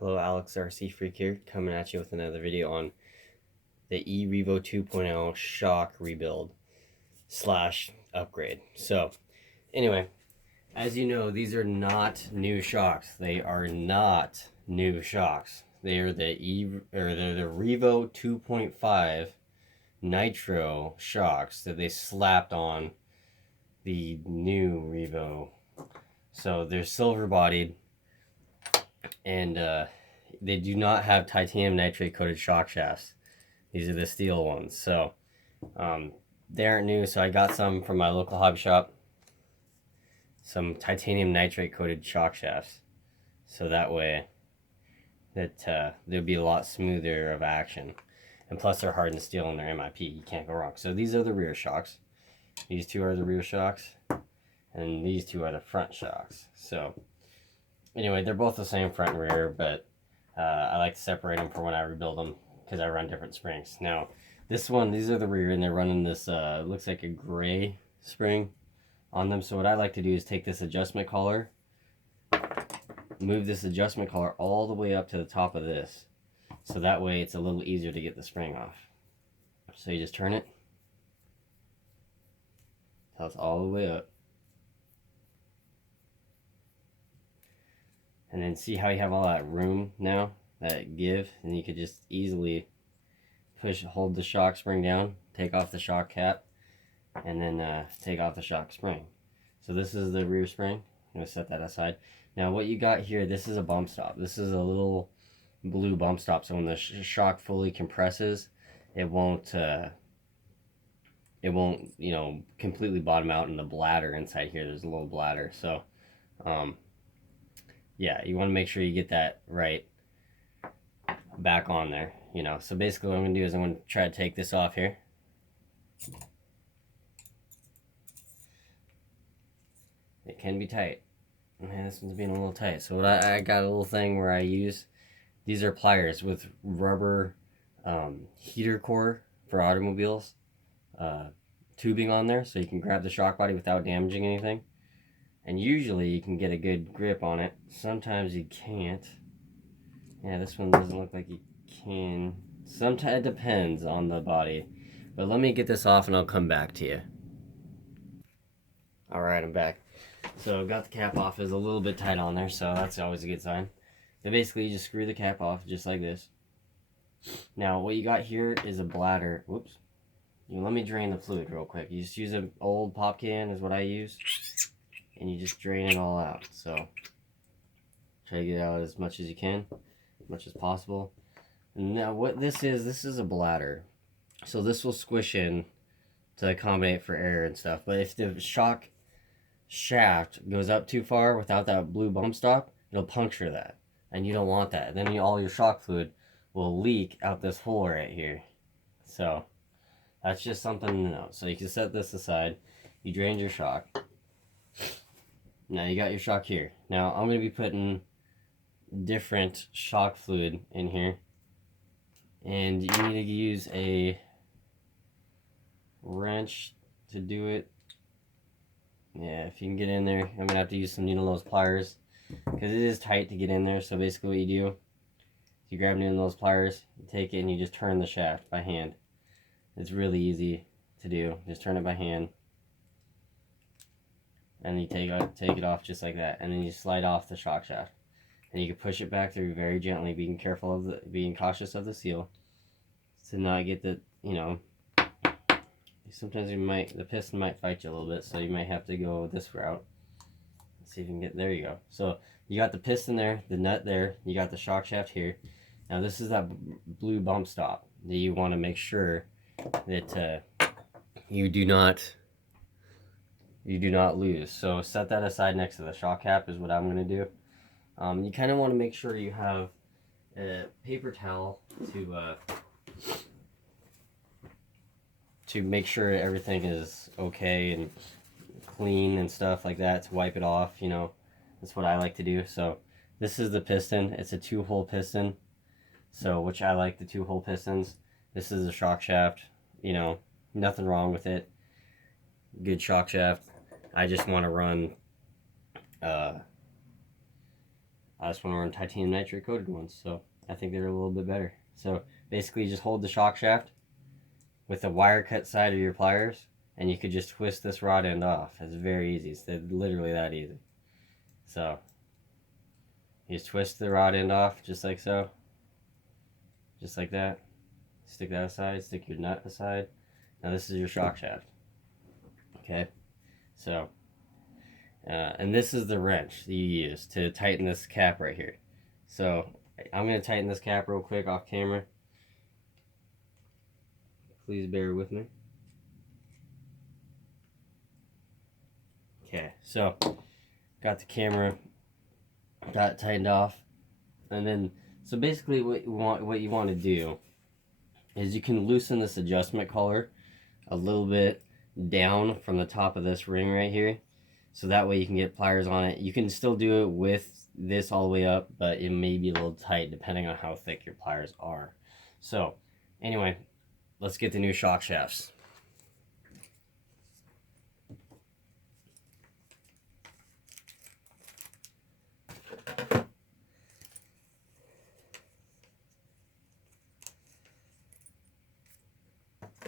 Hello, Alex RC Freak here, coming at you with another video on the revo 2.0 shock rebuild slash upgrade. So, anyway, as you know, these are not new shocks. They are not new shocks. They are the the revo 2.5 nitro shocks that they slapped on the new revo. So they're silver bodied, and they do not have titanium nitrate coated shock shafts. These are the steel ones. So they aren't new, so I got some from my local hobby shop, some titanium nitrate coated shock shafts, so that way that they'll be a lot smoother of action, and plus they're hardened steel and they're MIP. You can't go wrong. So these are the rear shocks. These two are the rear shocks, and these two are the front shocks. So anyway, they're both the same front and rear, but I like to separate them for when I rebuild them because I run different springs. Now, this one, these are the rear, and they're running this, looks like a gray spring on them. So what I like to do is take this adjustment collar, move this adjustment collar all the way up to the top of this. So that way it's a little easier to get the spring off. So you just turn it till it's all the way up. And then see how you have all that room now, that give, and you could just easily hold the shock spring down, take off the shock cap, and then take off the shock spring. So this is the rear spring. I'm going to set that aside. Now what you got here, this is a bump stop. This is a little blue bump stop, so when the shock fully compresses, it won't you know, completely bottom out in the bladder inside here. There's a little bladder. So yeah, you want to make sure you get that right back on there, you know. So basically what I'm going to do is I'm going to try to take this off here. It can be tight. Man, this one's being a little tight. So what I got a little thing where I use, these are pliers with rubber heater core for automobiles, tubing on there, so you can grab the shock body without damaging anything. And usually you can get a good grip on it. Sometimes you can't. Yeah, this one doesn't look like you can. Sometimes it depends on the body. But let me get this off and I'll come back to you. Alright, I'm back. So I've got the cap off. It's a little bit tight on there, so that's always a good sign. And basically you just screw the cap off just like this. Now what you got here is a bladder. Whoops. Let me drain the fluid real quick. You just use an old pop can is what I use. And you just drain it all out. So try to get out as much as you can, as much as possible. And now what this is a bladder. So this will squish in to accommodate for air and stuff. But if the shock shaft goes up too far without that blue bump stop, it'll puncture that. And you don't want that. Then all your shock fluid will leak out this hole right here. So that's just something to know. So you can set this aside. You drained your shock. Now you got your shock here. Now I'm going to be putting different shock fluid in here. And you need to use a wrench to do it. Yeah, if you can get in there. I'm going to have to use some needle nose pliers because it is tight to get in there. So basically what you do is you grab needle nose pliers, you take it and you just turn the shaft by hand. It's really easy to do. Just turn it by hand. And you take it off just like that, and then you slide off the shock shaft, and you can push it back through very gently, being cautious of the seal, to not get the, you know, sometimes the piston might fight you a little bit, so you might have to go this route. Let's see if you can get, there you go. So you got the piston there, the nut there, you got the shock shaft here. Now this is that blue bump stop that you want to make sure that you do not lose. So set that aside next to the shock cap is what I'm going to do. You kind of want to make sure you have a paper towel to make sure everything is okay and clean and stuff like that, to wipe it off, you know. That's what I like to do. So this is the piston. It's a 2-hole piston, so which I like the 2-hole pistons. This is a shock shaft, you know, nothing wrong with it. Good shock shaft. I just want to run I just want to run titanium nitrate coated ones, so I think they're a little bit better. So basically, you just hold the shock shaft with the wire cut side of your pliers, and you could just twist this rod end off. It's very easy. It's literally that easy. So you just twist the rod end off just like so, just like that. Stick that aside, stick your nut aside. Now this is your shock shaft. Okay, so and this is the wrench that you use to tighten this cap right here. So I'm going to tighten this cap real quick off camera. Please bear with me. Okay, so got the camera, got it tightened off, and then so basically what you want to do is you can loosen this adjustment collar a little bit down from the top of this ring right here, so that way you can get pliers on it. You can still do it with this all the way up, but it may be a little tight depending on how thick your pliers are. So anyway, let's get the new shock shafts.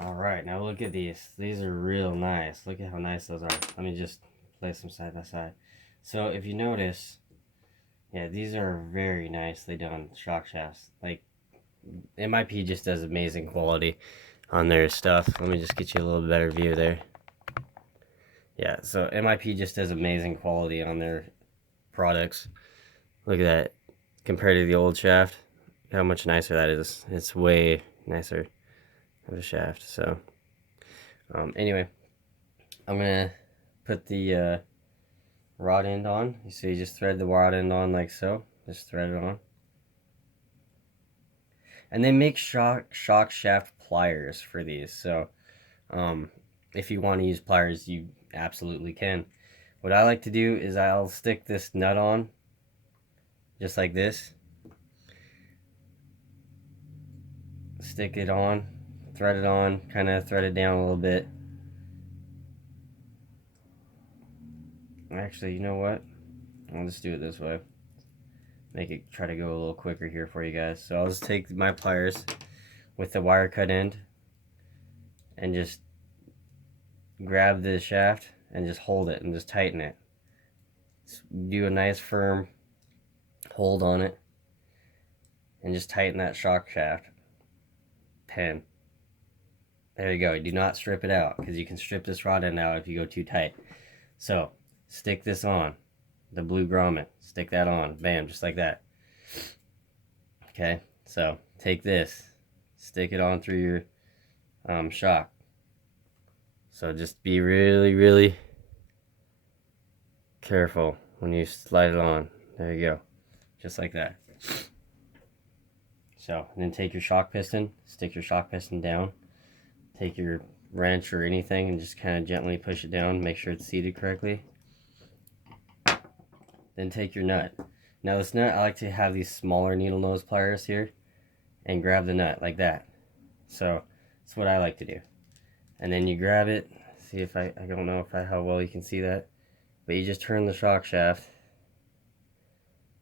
Alright, now look at these. These are real nice. Look at how nice those are. Let me just place them side by side. So if you notice, yeah, these are very nicely done shock shafts. Like, MIP just does amazing quality on their stuff. Let me just get you a little better view there. Yeah, so MIP just does amazing quality on their products. Look at that. Compared to the old shaft, how much nicer that is. It's way nicer of a shaft. So anyway, I'm gonna put the rod end on. You see, you just thread the rod end on like so. Just thread it on. And they make shock shaft pliers for these. So if you want to use pliers, you absolutely can. What I like to do is I'll stick this nut on just like this. Stick it on, thread it on, kind of thread it down a little bit. Actually, you know what? I'll just do it this way. Make it try to go a little quicker here for you guys. So I'll just take my pliers with the wire cut end and just grab the shaft and just hold it and just tighten it. Just do a nice firm hold on it and just tighten that shock shaft pin. There you go. Do not strip it out, because you can strip this rod end out if you go too tight. So stick this on, the blue grommet, stick that on, bam, just like that. Okay, so take this, stick it on through your shock. So just be really careful when you slide it on. There you go, just like that. So, and then take your shock piston, stick your shock piston down, take your wrench or anything and just kind of gently push it down, make sure it's seated correctly. Then take your nut. Now this nut, I like to have these smaller needle nose pliers here and grab the nut like that. So that's what I like to do. And then you grab it, see if I don't know if how well you can see that, but you just turn the shock shaft.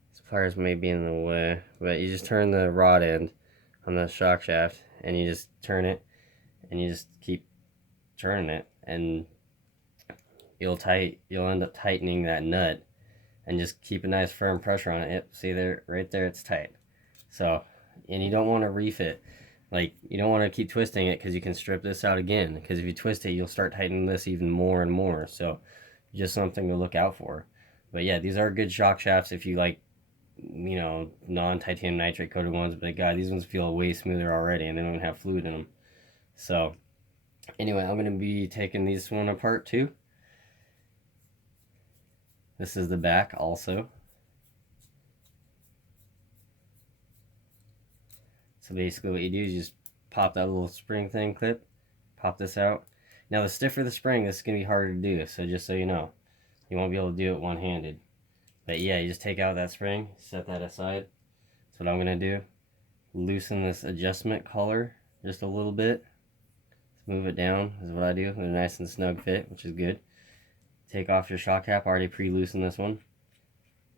This pliers may be in the way, but you just turn the rod end on the shock shaft and you just turn it and you just keep turning it, and you'll end up tightening that nut, and just keep a nice firm pressure on it. Yep, see there, right there, it's tight. So, and you don't want to refit. Like, you don't want to keep twisting it, because you can strip this out again, because if you twist it, you'll start tightening this even more and more. So just something to look out for. But yeah, these are good shock shafts if you like, you know, non-titanium nitrate coated ones. But God, these ones feel way smoother already, and they don't have fluid in them. So anyway, I'm going to be taking this one apart too. This is the back also. So basically what you do is you just pop that little spring thing clip, pop this out. Now the stiffer the spring, this is going to be harder to do, so just so you know. You won't be able to do it one-handed. But yeah, you just take out that spring, set that aside. That's what I'm going to do. Loosen this adjustment collar just a little bit. Move it down is what I do. They're nice and snug fit, which is good. Take off your shock cap. I already pre-loosened this one.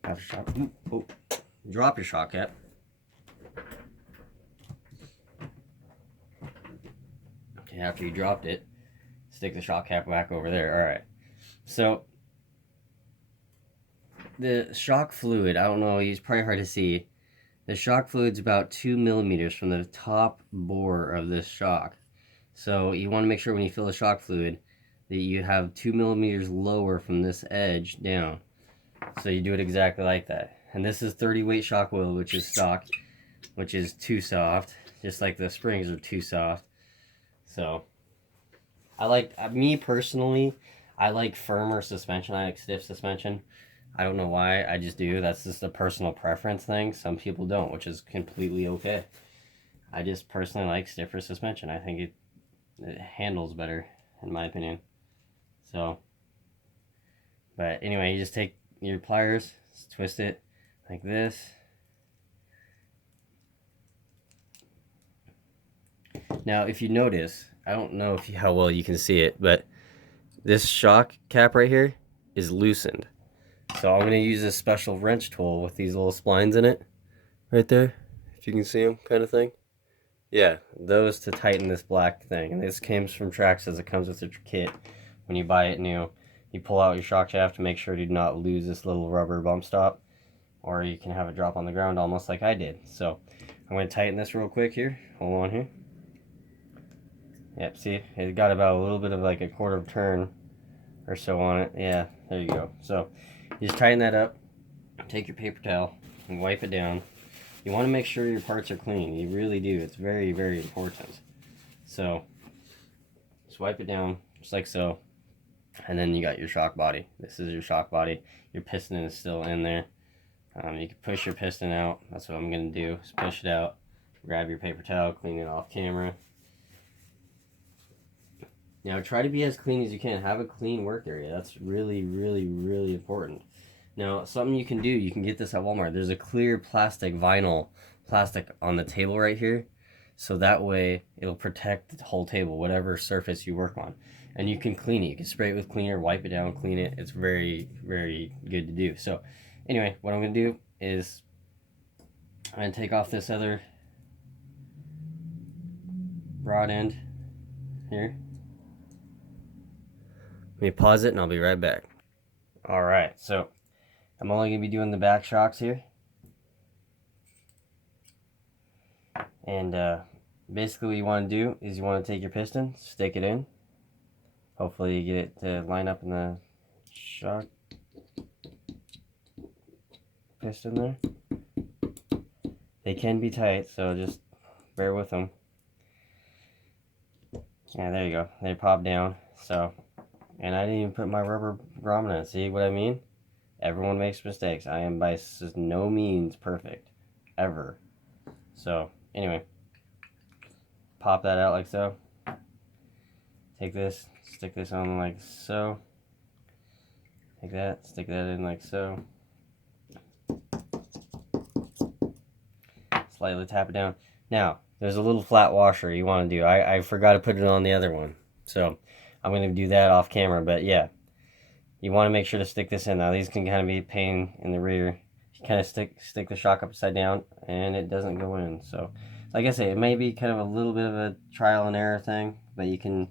Off your shock. Oh. drop your shock cap. Okay, after you dropped it, stick the shock cap back over there. All right. So the shock fluid, I don't know, it's probably hard to see. The shock fluid's about 2 millimeters from the top bore of this shock. So you want to make sure when you fill the shock fluid that you have 2 millimeters lower from this edge down. So you do it exactly like that. And this is 30 weight shock oil, which is stock, which is too soft, just like the springs are too soft. So I like, me personally, I like firmer suspension. I like stiff suspension. I don't know why, I just do. That's just a personal preference thing. Some people don't, which is completely okay. I just personally like stiffer suspension. I think it handles better, in my opinion. So, but anyway, you just take your pliers, twist it like this. Now, if you notice, I don't know if how well you can see it, but this shock cap right here is loosened. So I'm going to use this special wrench tool with these little splines in it, right there, if you can see them, kind of thing. Yeah, those to tighten this black thing. And this comes from Traxxas. It comes with the kit when you buy it new. You pull out your shock shaft to make sure to not lose this little rubber bump stop, or you can have it drop on the ground almost like I did. So I'm going to tighten this real quick here. Hold on here. Yep, see, it got about a little bit of like a quarter of turn or so on it. Yeah, there you go. So you just tighten that up, take your paper towel and wipe it down. You want to make sure your parts are clean. You really do. It's very, very important. So just wipe it down just like so. And then you got your shock body. This is your shock body. Your piston is still in there. You can push your piston out. That's what I'm going to do. Just push it out. Grab your paper towel, clean it off camera. Now try to be as clean as you can. Have a clean work area. That's really, really, really important. Now something you can do, you can get this at Walmart. There's a clear vinyl plastic on the table right here. So that way it'll protect the whole table, whatever surface you work on. And you can clean it. You can spray it with cleaner, wipe it down, clean it. It's very, very good to do. So anyway, what I'm going to do is I'm going to take off this other rod end here. Let me pause it and I'll be right back. Alright, so I'm only going to be doing the back shocks here. And basically what you want to do is you want to take your piston, stick it in. Hopefully you get it to line up in the shock piston there. They can be tight, so just bear with them. Yeah, there you go. They pop down. So, and I didn't even put my rubber grommet in. See what I mean? Everyone makes mistakes. I am by no means perfect. Ever. So, anyway. Pop that out like so. Take this, stick this on like so. Take that, stick that in like so. Slightly tap it down. Now, there's a little flat washer you want to do. I forgot to put it on the other one. So, I'm going to do that off camera. But yeah, you want to make sure to stick this in. Now, these can kind of be a pain in the rear. You kind of stick the shock upside down and it doesn't go in. So, like I say, it may be kind of a little bit of a trial and error thing. But you can,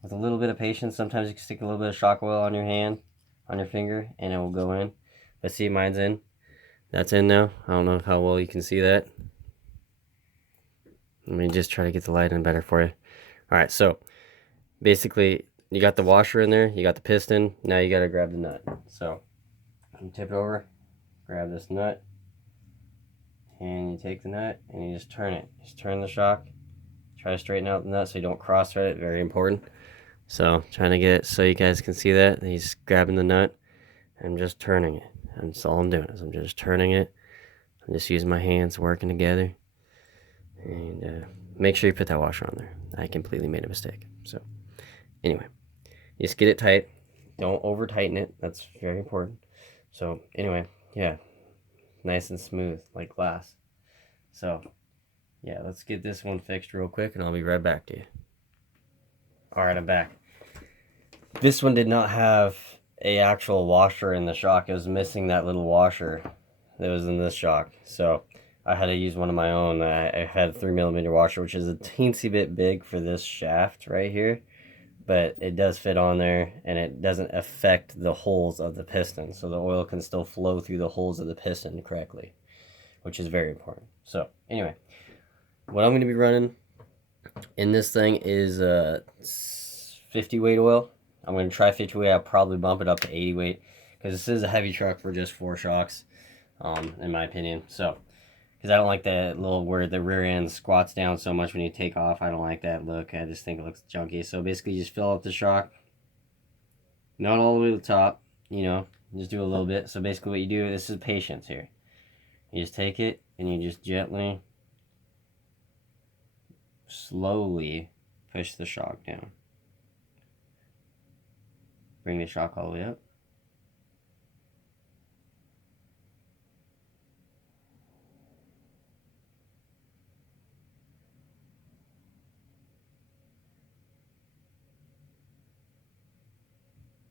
with a little bit of patience, sometimes you can stick a little bit of shock oil on your hand, on your finger, and it will go in. But see, mine's in. That's in now. I don't know how well you can see that. Let me just try to get the light in better for you. Alright, so basically you got the washer in there, you got the piston, now you got to grab the nut. So you tip it over, grab this nut, and you take the nut and you just turn it. Just turn the shock, try to straighten out the nut so you don't cross thread it, very important. So trying to get it so you guys can see that. And he's grabbing the nut and just turning it. And that's all I'm doing is I'm just turning it. I'm just using my hands working together. And make sure you put that washer on there. I completely made a mistake. So anyway, you just get it tight. Don't over tighten it. That's very important. So anyway, yeah, nice and smooth like glass. So yeah, let's get this one fixed real quick and I'll be right back to you. Alright, I'm back. This one did not have a actual washer in the shock. It was missing that little washer. that was in this shock. So I had to use one of my own. I had a 3mm washer, which is a teensy bit big for this shaft right here, but it does fit on there, and it doesn't affect the holes of the piston, so the oil can still flow through the holes of the piston correctly, which is very important. So anyway, what I'm going to be running in this thing is 50 weight oil. I'm going to try 50 weight. I'll probably bump it up to 80 weight, because this is a heavy truck for just 4 shocks, in my opinion. So, because I don't like that little where the rear end squats down so much when you take off. I don't like that look. I just think it looks junky. So basically, just fill up the shock, not all the way to the top, you know, just do a little bit. So basically what you do, this is patience here. You just take it and you just gently, slowly push the shock down. Bring the shock all the way up.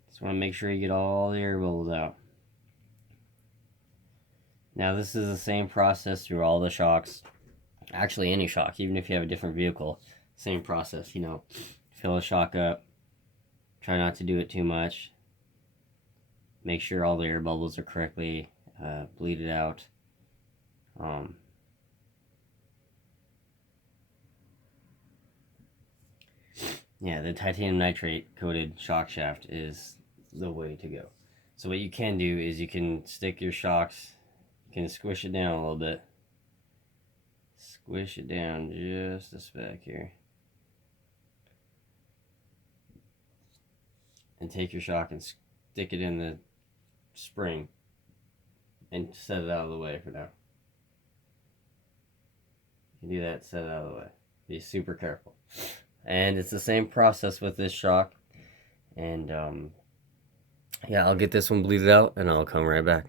Just want to make sure you get all the air bubbles out. Now this is the same process through all the shocks. Actually, any shock, even if you have a different vehicle, same process, you know. Fill the shock up. Try not to do it too much. Make sure all the air bubbles are correctly bleeded out. Yeah, the titanium nitrate coated shock shaft is the way to go. So what you can do is you can stick your shocks, you can squish it down a little bit. Squish it down just a speck here. And take your shock and stick it in the spring and set it out of the way for now. You can do that, set it out of the way. Be super careful. And it's the same process with this shock. And yeah, I'll get this one bleeded out and I'll come right back.